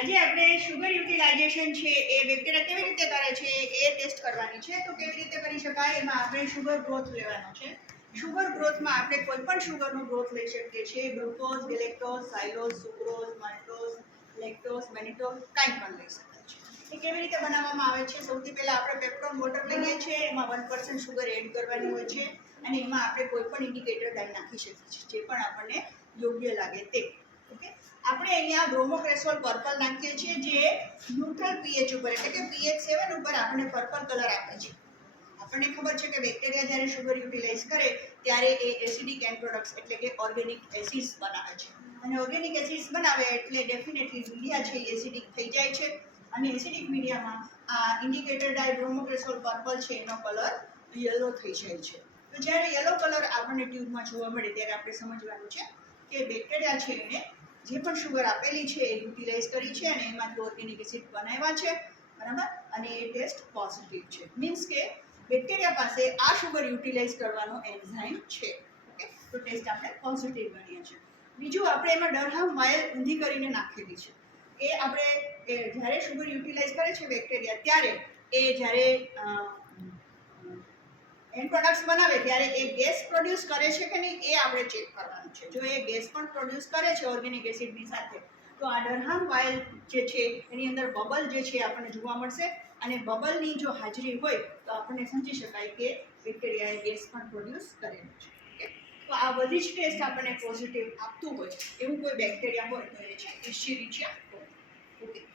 આજે આપણે sugar utilization છે એ બેક્ટેરિયા કેવી રીતે કરે છે એ ટેસ્ટ કરવાની છે. તો કેવી રીતે કરી શકાય, એમાં આપણે શુગર ગ્રોથ લેવાનો છે. શુગર ગ્રોથમાં આપણે કોઈ પણ શુગરનો ગ્રોથ લઈ શકીએ છીએ. Glucose, galactose, સાયલોઝ, sucrose, maltose, lactose, મેનિટોઝ, કાંઈ પણ લઈ શકાય છે. એ કેવી રીતે બનાવવામાં આવે છે? સૌથી પહેલાં આપણે પેપ્ટોન વોટર લઈએ છીએ, એમાં 1% શુગર એડ કરવાની હોય છે અને એમાં આપણે કોઈ પણ ઇન્ડિકેટર ડાઈ નાખી શકીએ છીએ, જે પણ આપણને યોગ્ય લાગે તે. ઓકે, આપણે અહીંયા બ્રોમોક્રેસોલ પર્પલ નાખીએ છીએ, જે ન્યુટ્રલ પીએચ ઉપર એટલે કે પીએચ 7 ઉપર આપણને પર્પલ કલર આપે છે. આપણને ખબર છે કે બેક્ટેરિયા જ્યારે શુગર યુટિલાઇઝ કરે ત્યારે એ એસિડિક એન્ડ પ્રોડક્ટ્સ એટલે કે ઓર્ગેનિક એસિડ્સ બનાવે છે અને ઓર્ગેનિક એસિડ્સ બનાવે એટલે ડેફિનેટલી મીડિયા છે એસિડિક થઈ જાય છે અને એસિડિક મીડિયામાં આ ઇન્ડિકેટર ડાઈ બ્રોમોક્રેસોલ પર્પલ છે એનો કલર યલો થઈ જાય છે. તો જ્યારે યલો કલર આપણને ટ્યુબમાં જોવા મળે ત્યારે આપણે સમજવાનું છે કે બેક્ટેરિયા છે એને જે પણ શુગર આપેલી છે એ યુટિલાઇઝ કરી છે અને એમાંથી ઓર્ગેનિક એસિડ બનાવ્યા છે, બરાબર, અને એ ટેસ્ટ પોઝિટિવ છે. મીન્સ કે બેક્ટેરિયા પાસે આ શુગર યુટિલાઇઝ કરવાનો એન્ઝાઇમ છે. ઓકે, તો ટેસ્ટ આપણે પોઝિટિવ ગણીએ છીએ. બીજું, આપણે એમાં ડરહામ વાયલ ઊંધી કરીને નાખેલી છે. એ આપણે જ્યારે શુગર યુટિલાઇઝ કરે છે બેક્ટેરિયા ત્યારે એ જ્યારે એન્ડ પ્રોડક્ટ્સ બનાવે ત્યારે એ ગેસ પ્રોડ્યુસ કરે છે કે નહીં એ આપણે ચેક કરવાનું છે. જો એ ગેસ પણ પ્રોડ્યુસ કરે છે ઓર્ગેનિક એસિડની સાથે તો આ ડરહામ વાયલ જે છે એની અંદર બબલ જે છે આપણને જોવા મળશે અને બબલની જો હાજરી હોય તો આપણને સમજી શકાય કે બેક્ટેરિયાએ ગેસ પણ પ્રોડ્યુસ કરેલું છે. ઓકે, તો આ બધી જ ટેસ્ટ આપણને પોઝિટિવ આપતું હોય એવું કોઈ બેક્ટેરિયા હોય તો એ છે ઇશ્ચેરિચિયા કોલી. ઓકે.